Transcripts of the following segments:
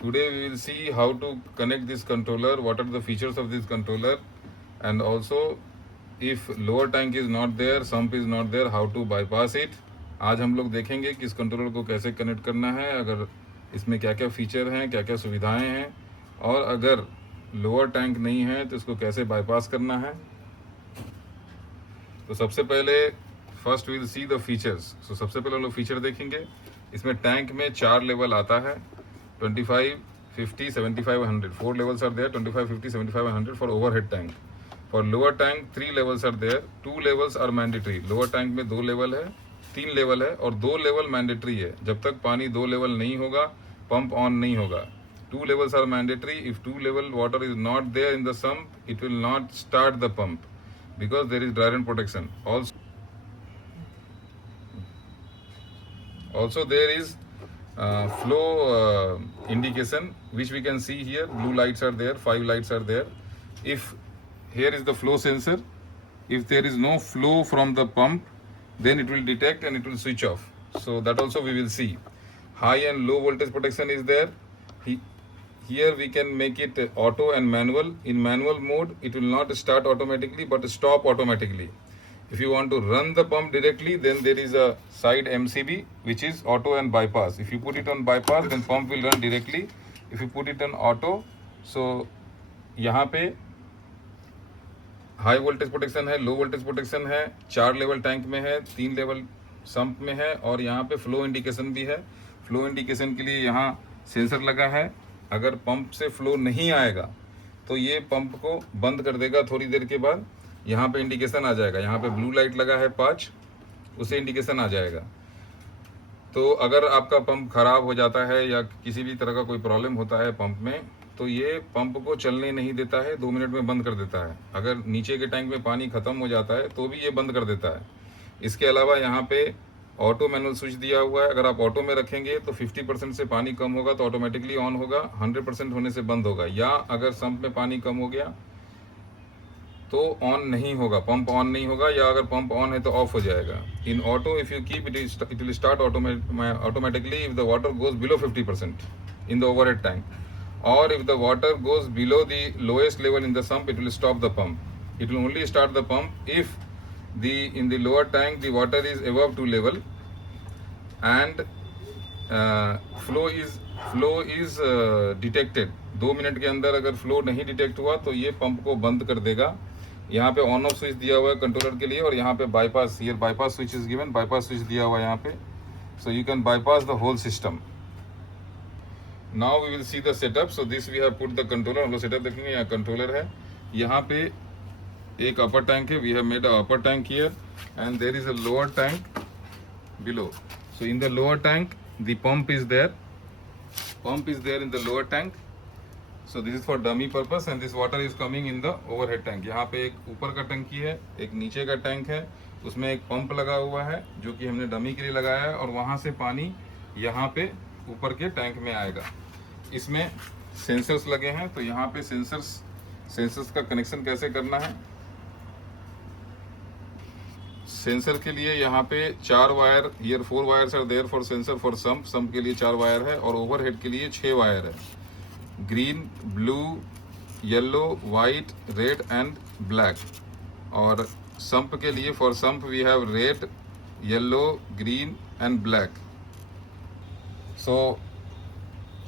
Today we will see how to connect this controller, what are the features of this controller, and also if lower tank is not there, sump is not there, how to bypass it. आज हम लोग देखेंगे कि इस controller को कैसे connect करना है, अगर इसमें क्या क्या फीचर हैं, क्या क्या सुविधाएं हैं, और अगर लोअर टैंक नहीं है तो इसको कैसे बाईपास करना है. तो सबसे पहले first will see the features. So सबसे पहले हम लोग फीचर देखेंगे. इसमें टैंक में 4 लेवल आता है, 25, 50, 75, 100. 4 levels are there, 25, 50, 75, 100 for overhead tank. For lower tank 3 levels are there. 2 levels are mandatory. Lower tank में 2 लेवल है, 3 लेवल है और 2 लेवल मैंडेटरी है. जब तक पानी 2 लेवल नहीं होगा पंप ऑन नहीं होगा. 2 levels are mandatory. If 2 level water is not there in the sump, it will not start the pump because there is dry run protection. Also there is flow indication which we can see here. Blue lights are there, 5 lights are there. If here is the flow sensor, if there is no flow from the pump, then it will detect and it will switch off. So that also we will see. High and low voltage protection is there. Here we can make it auto and manual. In manual mode it will not start automatically but stop automatically. If you want to run the pump directly, then there is a side MCB which is auto and bypass. If you put it on bypass, then pump will run directly. If you put it on auto, so यहाँ पे high voltage protection है, low voltage protection है, 4 level tank में है, 3 level sump में है और यहाँ पे फ्लो इंडिकेशन भी है. फ्लो इंडिकेशन के लिए यहाँ सेंसर लगा है. अगर पंप से फ्लो नहीं आएगा तो ये पंप को बंद कर देगा थोड़ी देर के बाद. यहाँ पे इंडिकेशन आ जाएगा, यहाँ पे ब्लू लाइट लगा है 5, उसे इंडिकेशन आ जाएगा. तो अगर आपका पंप खराब हो जाता है या किसी भी तरह का कोई प्रॉब्लम होता है पंप में, तो ये पंप को चलने नहीं देता है, 2 मिनट में बंद कर देता है. अगर नीचे के टैंक में पानी खत्म हो जाता है तो भी ये बंद कर देता है. इसके अलावा यहाँ पे ऑटो मैनुअल स्विच दिया हुआ है. अगर आप ऑटो में रखेंगे तो 50% से पानी कम होगा तो ऑटोमेटिकली ऑन होगा, 100% होने से बंद होगा. या अगर संप में पानी कम हो गया तो ऑन नहीं होगा, पंप ऑन नहीं होगा, या अगर पंप ऑन है तो ऑफ हो जाएगा. In auto if you keep it will start automatically if the water goes below 50% in the overhead tank, or if the water goes below the lowest level in the sump, it will stop the pump. It will only start the pump if in the lower tank the water is above 2 level and flow is detected. 2 minute के अंदर अगर flow नहीं detect हुआ तो ये pump को बंद कर देगा. यहाँ पे ऑन ऑफ स्विच दिया हुआ है कंट्रोलर के लिए और यहाँ पे bypass, here bypass switch is given, bypass switch दिया हुआ है यहाँ पे. So you can bypass the whole system. Now we will see the setup. So this we have put the controller. हम लोग setup देखेंगे. यहाँ controller है, यहाँ पे एक upper tank है. We have made a upper tank here and there is a lower tank below. So in the lower tank the pump is there. Pump is there in the lower tank. So this is for dummy purpose and this water is coming in the overhead tank. यहाँ पे एक ऊपर का टंकी है, एक नीचे का टैंक है, उसमें एक पंप लगा हुआ है जो कि हमने डमी के लिए लगाया है और वहाँ से पानी यहाँ पे ऊपर के टैंक में आएगा. इसमें सेंसर्स लगे हैं. तो यहाँ पे सेंसर्स का कनेक्शन कैसे करना है. सेंसर के लिए यहाँ पे 4 wire, here 4 wires are there for sensor for sump के लिए 4 वायर है और ओवरहेड के लिए 6 वायर है. Green, blue, yellow, white, red and black. और संप के लिए for sump we have red, yellow, green and black. So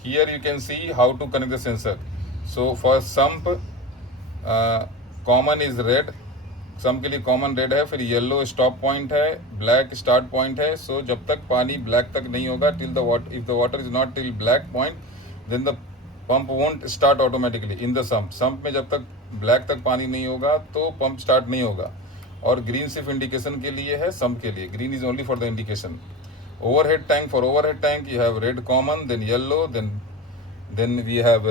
here you can see how to connect the sensor. So for sump common is red, sump के लिए common red है, फिर yellow stop point है, black start point है. So जब तक पानी black तक नहीं होगा, till the water, if the water is not till black point, then the pump won't start automatically in the sump. Sump में जब तक black तक पानी नहीं होगा तो pump start नहीं होगा. और green सिर्फ indication के लिए है, sump के लिए green is only for the indication. Overhead tank, for overhead tank you have red common, then yellow, then we have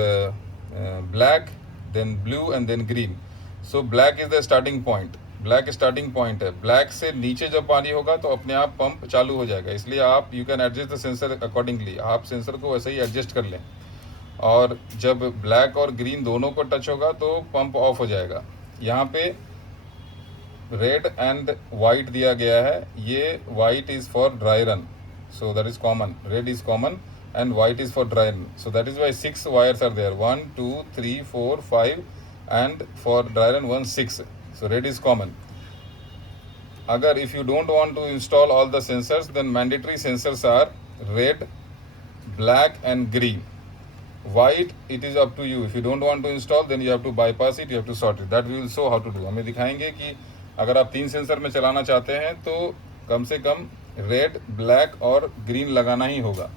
black, then blue and then green. So black is the starting point. Black starting point है. Black से नीचे जब पानी होगा तो अपने आप pump चालू हो जाएगा. इसलिए आप you can adjust the sensor accordingly. आप सेंसर को वैसे ही एडजस्ट कर लें. और जब ब्लैक और ग्रीन दोनों को टच होगा तो पंप ऑफ हो जाएगा. यहाँ पे रेड एंड वाइट दिया गया है. ये white is for dry run, so that is common. Red is common, and white is for dry run. So that is why 6 wires are there, 1 2 3 4 5, and for dry run 1 6. So red is common. Agar if you don't want to install all the sensors, then mandatory sensors are red, black and green. White, it is up to you. If you don't want to install, then you have to bypass it, you have to sort it. That we will show how to do. हमें दिखाएंगे कि अगर आप 3 sensor में चलाना चाहते हैं तो कम से कम रेड, ब्लैक और ग्रीन लगाना ही होगा।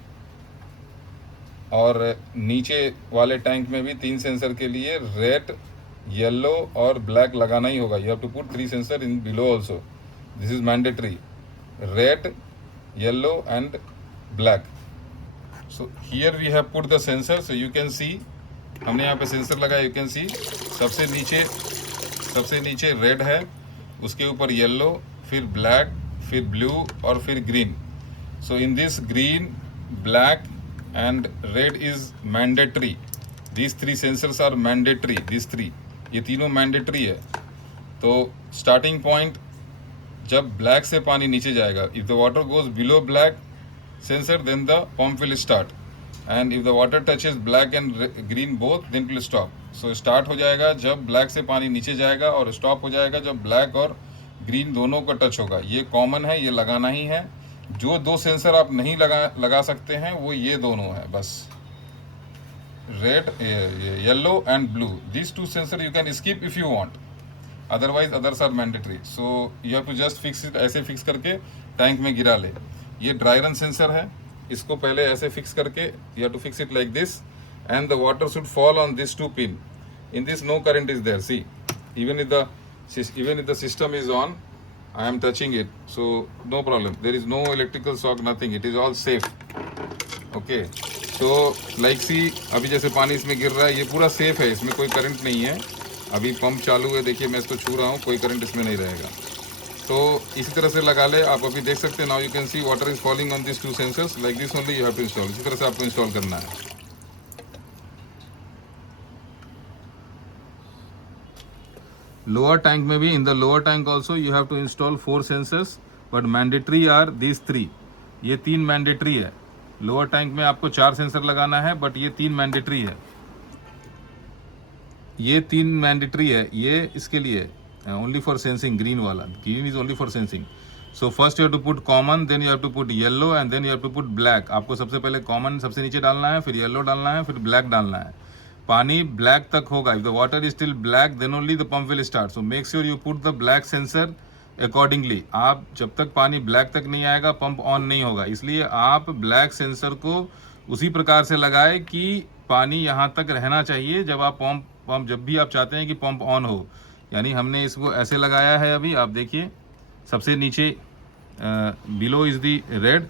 और नीचे वाले टैंक में भी 3 सेंसर के लिए रेड, येलो और ब्लैक लगाना ही होगा। You have to put 3 sensor in below also, this is mandatory, red, yellow and black. So here we have put the sensor, so you can see हमने यहाँ पे सेंसर लगाया। यू कैन सी सबसे नीचे रेड है, उसके ऊपर येलो, फिर ब्लैक, फिर ब्लू और फिर green. So in this green, black and red is mandatory. These 3 sensors are mandatory. These 3, ये तीनों mandatory है। तो starting point जब black से पानी नीचे जाएगा, if the water goes below black sensor, then the pump will start, and if the water touches black and green both, then it will stop. So start हो जाएगा जब black से पानी नीचे जाएगा, और stop हो जाएगा जब black और green दोनों का टच होगा। ये कॉमन है, ये लगाना ही है। जो 2 सेंसर आप नहीं लगा सकते हैं वो ये दोनों है बस, red, yellow and blue. This 2 sensor you can skip if you want, otherwise others are mandatory. So you have to just fix it, ऐसे फिक्स करके टैंक में गिरा ले। ये ड्राई रन सेंसर है, इसको पहले ऐसे फिक्स करके you have to fix it like this, and the water should fall on this 2 pin. In this no current is there, see, even if the system is on, I am touching it, so no problem. There is no electrical shock, nothing. It is all safe. Okay. So like see, अभी जैसे पानी इसमें गिर रहा है, ये पूरा safe है, इसमें कोई करंट नहीं है। अभी पंप चालू है, देखिए मैं इसको छू रहा हूँ, कोई करंट इसमें नहीं रहेगा। तो इसी तरह से लगा ले आप। अभी देख सकते हैं, now you can see water is falling on this 2 sensors, like this only you have to install. इसी तरह से आपको इंस्टॉल करना है। लोअर टैंक में भी, in the lower tank also you have to install 4 sensors, but mandatory are these 3। ये 3 mandatory है। लोअर टैंक में आपको 4 सेंसर लगाना है, बट ये 3 मैंडेटरी है। ये 3 मैंडेटरी है, ये इसके लिए ओनली फॉर सेंसिंग। ग्रीन वाला, green is only for sensing. So first you have to put common, then you have to put yellow, and then you have to put black. आपको सबसे पहले कॉमन सबसे नीचे डालना है, फिर येलो डालना है, फिर ब्लैक डालना है। पानी ब्लैक तक होगा। If the water is still black, then only the pump will start. So make sure you put the black sensor accordingly. आप जब तक पानी ब्लैक तक नहीं आएगा, पंप ऑन नहीं होगा। इसलिए आप ब्लैक सेंसर को उसी प्रकार से लगाए कि पानी यहाँ तक रहना चाहिए जब आप पंप जब भी आप चाहते हैं कि पंप ऑन हो। यानी हमने इसको ऐसे लगाया है। अभी आप देखिए, सबसे नीचे below is the red,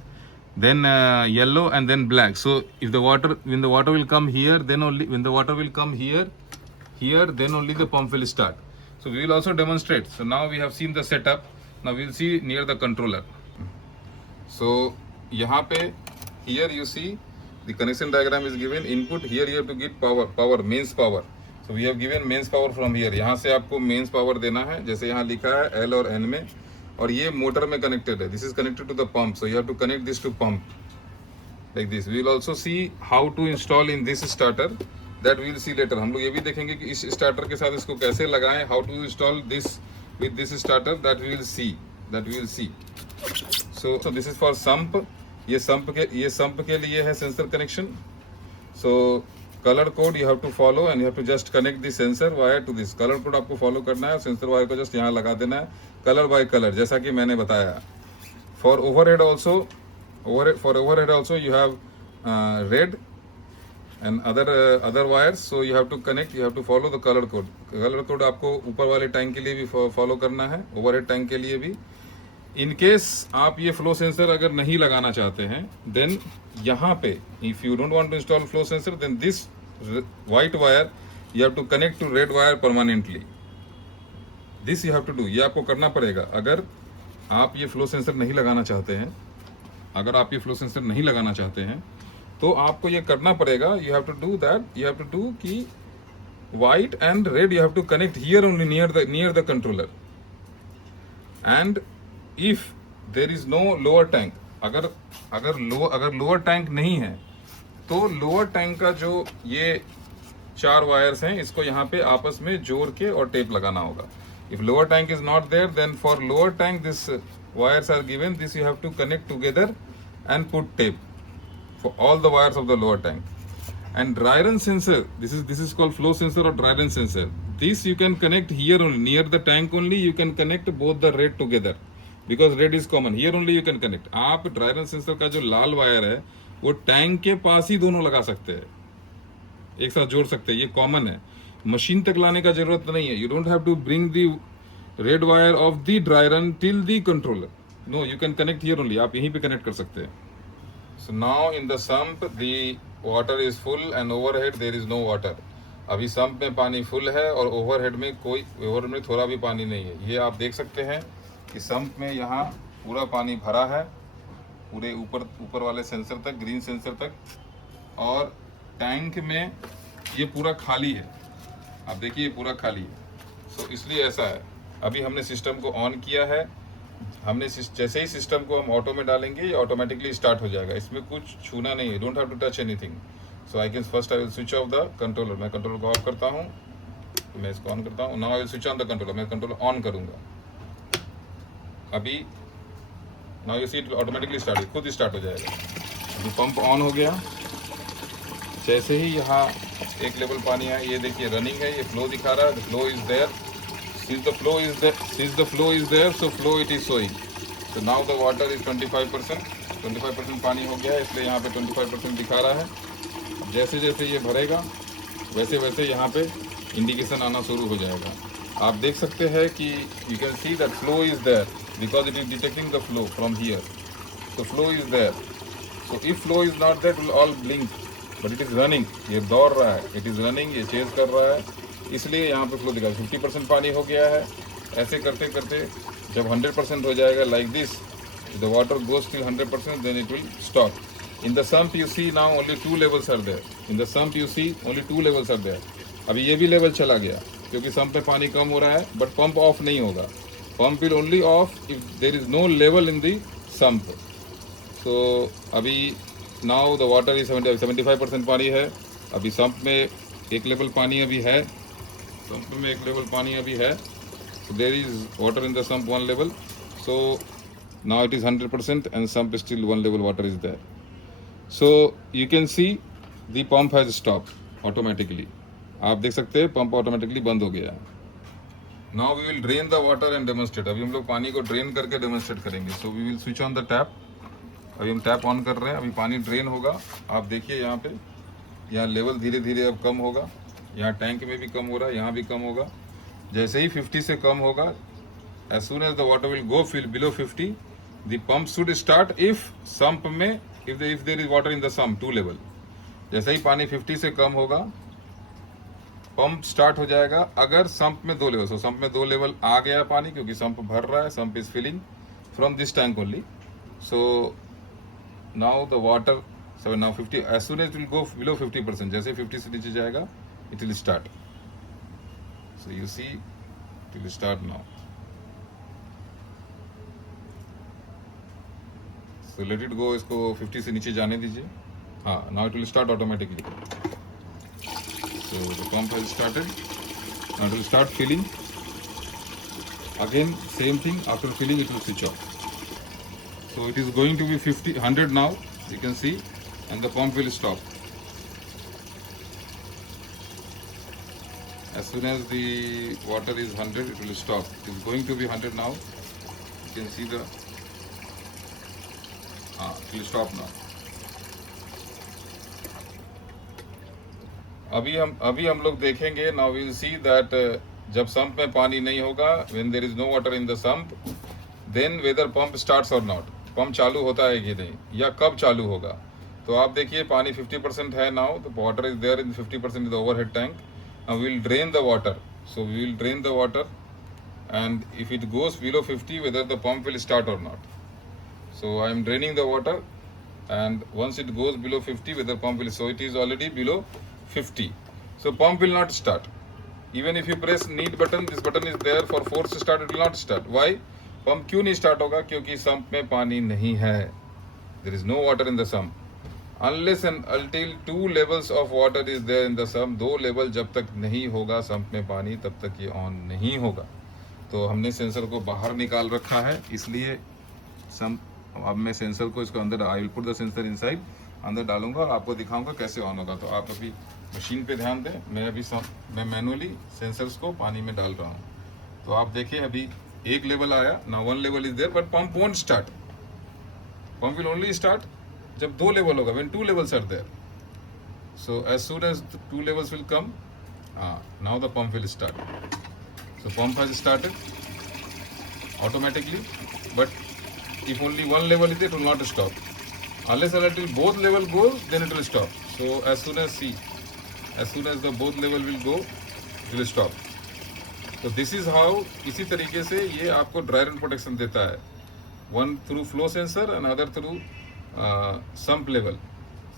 then yellow, and then black. So if when the water will come here, then only when the water will come here, then only the pump will start. So we will also demonstrate. So now we have seen the setup. Now we will see near the controller. So यहाँ पे here you see the connection diagram is given. Input here you have to get power mains power. So we have given mains power from here. यहाँ से आपको mains power देना है, जैसे यहाँ लिखा है L और N में, और ये मोटर में कनेक्टेड है। This is connected to the pump, so you have to connect this to pump like this. We will also see how to install in this starter, that we will see later. हम लोग ये भी देखेंगे कि इस starter के साथ इसको कैसे लगाएं, how to install this with this starter, that we will see. So this is for sump. ये सम्प के लिए है sensor connection. So colour code you have to follow, and you have to just connect this sensor wire to this. Colour code आपको follow करना है, sensor wire को just यहाँ लगा देना है, कलर बाय कलर, जैसा कि मैंने बताया। For overhead also you have red and other wires, so you have to connect, you have to follow the colour code. Colour code आपको ऊपर वाले टैंक के लिए भी फॉलो करना है, ओवरहेड टैंक के लिए भी। इन केस आप ये फ्लो सेंसर अगर नहीं लगाना चाहते हैं, देन यहाँ पे if you don't want to install flow sensor, then this white wire you have to connect to red wire permanently. This you have to do, ये आपको करना पड़ेगा। अगर आप ये फ्लो सेंसर नहीं लगाना चाहते हैं, तो आपको ये करना पड़ेगा। You have to do that, you have to do कि white and red you have to connect here only near the controller. And if there is no lower tank, अगर लोअर टैंक नहीं है, तो लोअर टैंक का जो ये 4 wires हैं, इसको यहाँ पे आपस में जोड़ के और टेप लगाना होगा. If lower tank is not there, then for lower tank this wires are given. This you have to connect together and put tape for all the wires of the lower tank. And dry run sensor, this is called flow sensor or dry run sensor. This you can connect here only, near the tank only. You can connect both the red together because red is common. Here only you can connect. आप dry run sensor का जो लाल wire है वो tank के पास ही दोनों लगा सकते हैं, एक साथ जोड़ सकते हैं. ये कॉमन है, मशीन तक लाने का जरूरत नहीं है. You don't have to bring the red wire of the dry run till the controller. No, you can connect here only. आप यहीं पे कनेक्ट कर सकते हैं. So now in the sump the water is full and overhead there is no water. अभी sump में पानी full है और ओवरहेड में थोड़ा भी पानी नहीं है. ये आप देख सकते हैं कि सम्प में यहाँ पूरा पानी भरा है, पूरे ऊपर वाले सेंसर तक, ग्रीन सेंसर तक, और टैंक में ये पूरा खाली है. आप देखिए ये पूरा खाली है. सो इसलिए ऐसा है. अभी हमने सिस्टम को ऑन किया है. हमने जैसे ही सिस्टम को हम ऑटो में डालेंगे ये ऑटोमेटिकली स्टार्ट हो जाएगा. इसमें कुछ छूना नहीं है. Don't have to touch anything. So I will switch off the controller. मैं कंट्रोलर को ऑफ करता हूँ, मैं इसको ऑन करता हूँ. Now I will switch on the controller. मैं कंट्रोलर ऑन करूँगा. अभी now you see it automatically start, खुद स्टार्ट हो जाएगा. अभी पंप ऑन हो गया. जैसे ही यहाँ एक लेवल पानी है, ये देखिए रनिंग है, ये फ्लो दिखा रहा है. The flow is there. Since the flow is there, so flow it is showing. So now the water is 25%. 25% पानी हो गया है, इसलिए यहाँ पे 25% दिखा रहा है. जैसे जैसे ये भरेगा वैसे वैसे यहाँ पे इंडिकेशन आना शुरू हो जाएगा. आप देख सकते हैं कि you can see that flow is there because it is detecting the flow from here. So flow is there. So if flow is not there, it will all blink. But it is running. ये दौड़ रहा है. It is running. ये chase कर रहा है, इसलिए यहाँ पे फ्लो दिखा. 50% पानी हो गया है. ऐसे करते करते जब 100% हो जाएगा, like this, the water goes till 100%, then it will stop. In the sump you see now only 2 levels are there. In the sump you see only 2 levels are there. अभी ये भी लेवल चला गया क्योंकि सम्प में पानी कम हो रहा है, बट पंप ऑफ नहीं होगा. Pump will only off if there is no level in the sump. So अभी नाउ द वाटर इज 75% पानी है. अभी सम्प में एक लेवल पानी अभी है. सम्प में एक लेवल पानी अभी है. So there is water in the sump 1 level. So now it is 100% and sump is still 1 level water is there. So you can see the pump has stopped automatically. आप देख सकते हैं pump automatically बंद हो गया है. Now we will drain the water and demonstrate. अभी हम लोग पानी को ड्रेन करके डेमोन्स्ट्रेट करेंगे. So we will switch on the tap. अभी हम टैप ऑन कर रहे हैं. अभी पानी ड्रेन होगा. आप देखिए यहाँ पे, यहाँ लेवल धीरे धीरे अब कम होगा. यहाँ टैंक में भी कम हो रहा है, यहाँ भी कम होगा. जैसे ही 50 से कम होगा, as soon as the water will go below 50, the pump should start if sump में if there is water in the sump 2 level. जैसे ही पानी 50 से कम होगा, पंप स्टार्ट हो जाएगा. अगर संप में 2 लेवल, संप में 2 लेवल आ गया पानी क्योंकि संप भर रहा है, sump is filling from this tank only. So now the water, so now 50, as soon as it will go below 50%, जैसे 50 से नीचे जाएगा, it will start. So you see, it will start now. So let it go, इसको 50 से नीचे जाने दीजिए. हाँ, now it will start automatically. So the pump has started. Now it will start filling. Again, same thing. After filling, it will switch off. So it is going to be 100 now. You can see, and the pump will stop. As soon as the water is 100, it will stop. It is going to be 100 now. You can see the, it will stop now. अभी हम लोग देखेंगे. Now we will see that जब sump में पानी नहीं होगा, when there is no water in the sump, then whether pump starts or not. Pump चालू होता है कि नहीं, या कब चालू होगा. तो आप देखिए पानी 50% है now. The water is there in 50% in the overhead tank. Now we will drain the water. So we will drain the water, and if it goes below 50, whether the pump will start or not. So I am draining the water, and once it goes below 50, whether pump will. So it is already below 50. So pump will not start. Even if you press need button, this button is there for force start. It will not start. Why? Pump क्यों नहीं start होगा? क्योंकि sump में पानी नहीं है. There is no water in the sump. Unless and until 2 levels of water is there in the sump, 2 level जब तक नहीं होगा सम्प में पानी तब तक ये ऑन नहीं होगा। तो हमने सेंसर को बाहर निकाल रखा है, इसलिए सम्प, अब मैं सेंसर को इसको अंदर, I will put the sensor inside, अंदर डालूंगा और आपको दिखाऊंगा कैसे ऑन होगा। तो आप अभी मशीन पे ध्यान दें, मैं मैनुअली सेंसर्स को पानी में डाल रहा हूँ। तो आप देखिए अभी एक लेवल आया ना, 1 level is there but pump won't start, pump will only start जब 2 लेवल होगा, when 2 levels are there. So as soon as the 2 levels will come, now the pump will start. So pump has started automatically, but if only 1 level is there, it will not stop. Unless and until both level goes, then it will stop. So as soon as the both level will go, it will stop. So this is how, इसी तरीके से ये आपको dry run protection देता है, one through flow sensor and other through sump level.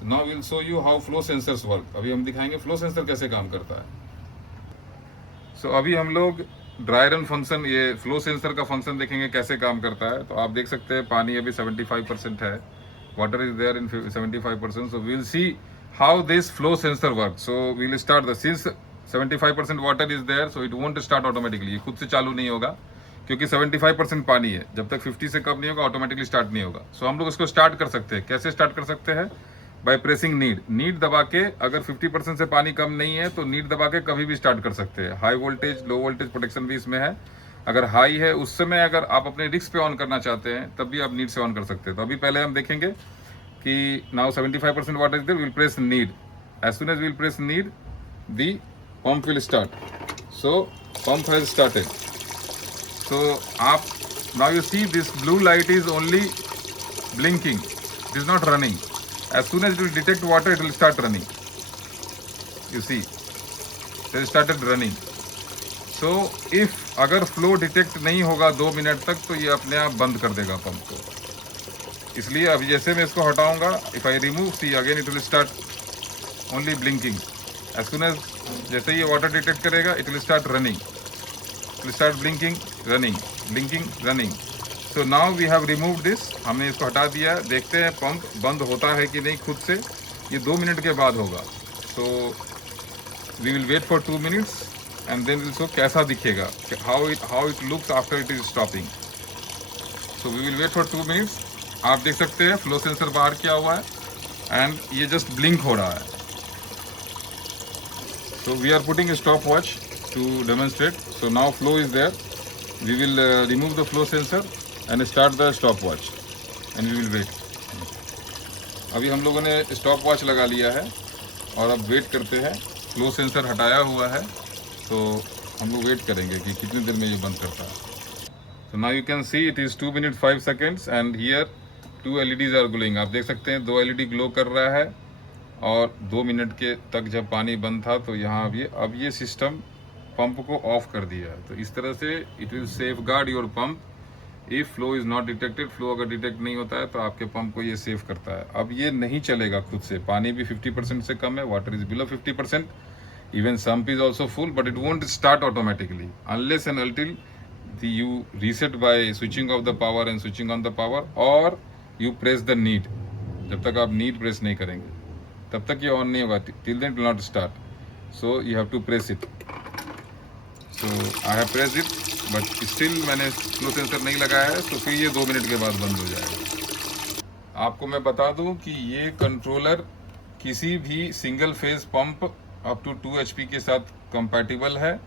Now will show you how flow sensors work. अभी हम दिखाएंगे फ्लो सेंसर कैसे काम करता है। सो अभी हम लोग ड्राई रन फंक्शन, ये फ्लो सेंसर का फंक्शन देखेंगे कैसे काम करता है। तो आप देख सकते हैं पानी अभी 75% है, water is there in 75%। So we will see how this flow sensor work. So we will start the, since 75% water is there, so it won't start automatically, ये खुद से चालू नहीं होगा क्योंकि 75% पानी है। जब तक 50 से कम नहीं होगा ऑटोमेटिकली स्टार्ट नहीं होगा। सो हम लोग इसको स्टार्ट कर सकते हैं। कैसे स्टार्ट कर सकते हैं? बाय प्रेसिंग नीड दबा के। अगर 50% से पानी कम नहीं है तो नीड दबा के कभी भी स्टार्ट कर सकते हैं। High voltage low voltage protection भी इसमें है। अगर हाई है उस समय अगर आप अपने रिस्क पे ऑन करना चाहते हैं तब भी आप नीड से ऑन कर सकते हैं। तो अभी पहले हम देखेंगे कि now 75% water is there, will press need. As soon as will press need, the pump will start. So pump has started. So now you see this blue light is only blinking, it is not running. As soon as it will detect water, it will start running. You see, it has started running. So if अगर flow detect नहीं होगा 2 minute तक तो ये अपने आप बंद कर देगा पंप को। इसलिए अभी जैसे मैं इसको हटाऊंगा, if I remove, see again it will start only blinking. As soon as जैसे ये water detect करेगा, it will start running. Will start blinking, running. So now we have removed this, हमने इसको हटा दिया। देखते हैं पंप बंद होता है कि नहीं खुद से, ये 2 मिनट के बाद होगा। So we will wait for 2 minutes and then we'll show कैसा दिखेगा, how it looks after it is stopping. So we will wait for 2 minutes. आप देख सकते हैं फ्लो सेंसर बाहर किया हुआ है एंड ये जस्ट ब्लिंक हो रहा है। So we are putting a stopwatch to demonstrate. So now flow is there. We will remove the flow sensor and start the stopwatch and we will wait. अभी हम लोगों ने stopwatch लगा लिया है और अब वेट करते हैं। फ्लो सेंसर हटाया हुआ है तो हम लोग वेट करेंगे कि कितनी देर में ये बंद करता है। So now you can see it is 2 minutes 5 seconds and here 2 LEDs are glowing. आप देख सकते हैं 2 LED ग्लो कर रहा है और 2 मिनट के तक जब पानी बंद था तो यहाँ अब ये सिस्टम पंप को ऑफ कर दिया है। तो इस तरह से it will safe guard your pump. If flow is not detected, flow अगर डिटेक्ट नहीं होता है तो आपके पंप को ये सेफ करता है। अब ये नहीं चलेगा खुद से, पानी भी 50% से कम है, water is below 50%, even sump is also full, but it won't start automatically unless and अल्टिल you reset bye switching off the power and switching on the power और यू प्रेस द नीड। जब तक आप need press नहीं करेंगे तब तक ये on नहीं होगा, till then it will not start. So you have to press it. So I have pressed it but still मैंने फ्लो सेंसर नहीं लगाया है, तो फिर ये 2 मिनट के बाद बंद हो जाएगा। आपको मैं बता दूं कि ये कंट्रोलर किसी भी single phase pump up to 2 HP के साथ कंपैटिबल है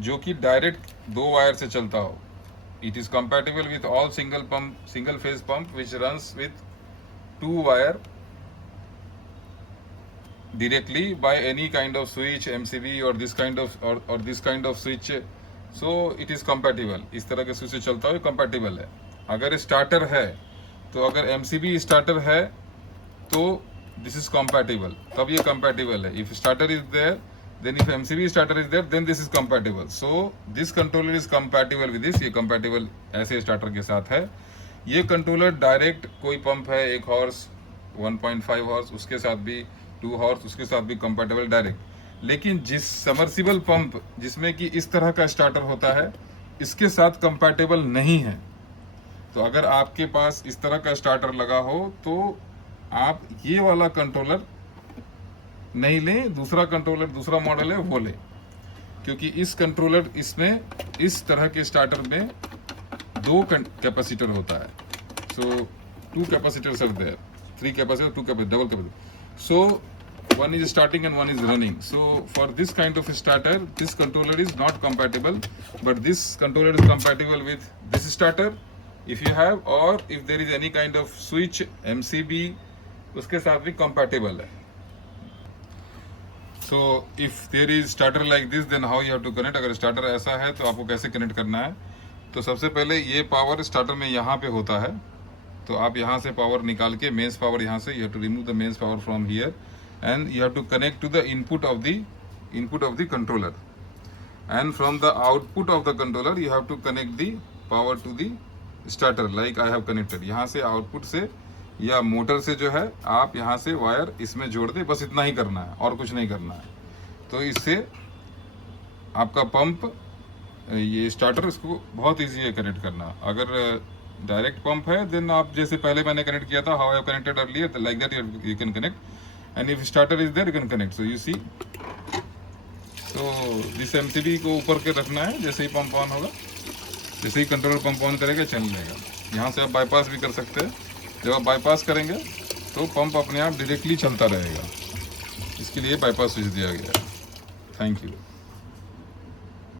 जो कि डायरेक्ट 2 वायर से चलता हो। It is compatible with all single phase pump which runs with 2 wire directly by any kind of switch, MCB or this kind of switch. So it is compatible. इस तरह के switch से चलता है, compatible है। अगर स्टार्टर है तो अगर MCB स्टार्टर है तो this is compatible, तब ये compatible है। If starter is there, then if MCB starter is there, then this is compatible. So this controller is compatible with this. ये compatible ऐसे स्टार्टर के साथ है। ये कंट्रोलर डायरेक्ट कोई पंप है 1 हॉर्स 1.5 हॉर्स उसके साथ भी 2 हॉर्स उसके साथ भी कंपैटिबल डायरेक्ट। लेकिन जिस सबमर्सिबल पंप जिसमें कि इस तरह का स्टार्टर होता है इसके साथ कंपैटिबल नहीं है। तो अगर आपके पास इस तरह का स्टार्टर लगा हो तो आप ये वाला कंट्रोलर नहीं लें, दूसरा कंट्रोलर, दूसरा मॉडल है वो लें, क्योंकि इस कंट्रोलर इसमें इस तरह के स्टार्टर में 2 कैपेसिटर होता है. So 2 capacitors are there, 3 capacitor, 2 capacitor, double capacitor. So one is starting and one is running. So for this kind of a starter, this controller is not compatible, but this controller is compatible with this starter if you have, or if there is any kind of switch MCB उसके साथ भी compatible है. So if there is starter like this, then how you have to connect. अगर starter ऐसा है तो आपको कैसे कनेक्ट करना है. तो सबसे पहले ये पावर स्टार्टर में यहाँ पे होता है, तो आप यहाँ से पावर निकाल के मेंस पावर यहाँ से, you have to remove the mains power from here and you have to connect to the input of the controller, and from the output of the controller you have to connect the power to the starter like I have connected. यहाँ से output से या motor से जो है आप यहाँ से वायर इसमें जोड़ दे, बस इतना ही करना है और कुछ नहीं करना है. तो इससे आपका पंप, ये स्टार्टर, इसको बहुत ईजी है कनेक्ट करना. अगर डायरेक्ट पंप है देन आप जैसे पहले मैंने कनेक्ट किया था, how I have connected earlier, like that you can connect. And if starter is there, you can connect. So you see, so this MCB को ऊपर के रखना है. जैसे ही पंप ऑन होगा, जैसे ही कंट्रोलर पंप ऑन करेगा चल जाएगा. यहाँ से आप बाईपास भी कर सकते हैं. जब आप बाईपास करेंगे तो पंप अपने आप डायरेक्टली चलता रहेगा. इसके लिए बाईपास स्विच दिया गया है. Thank you.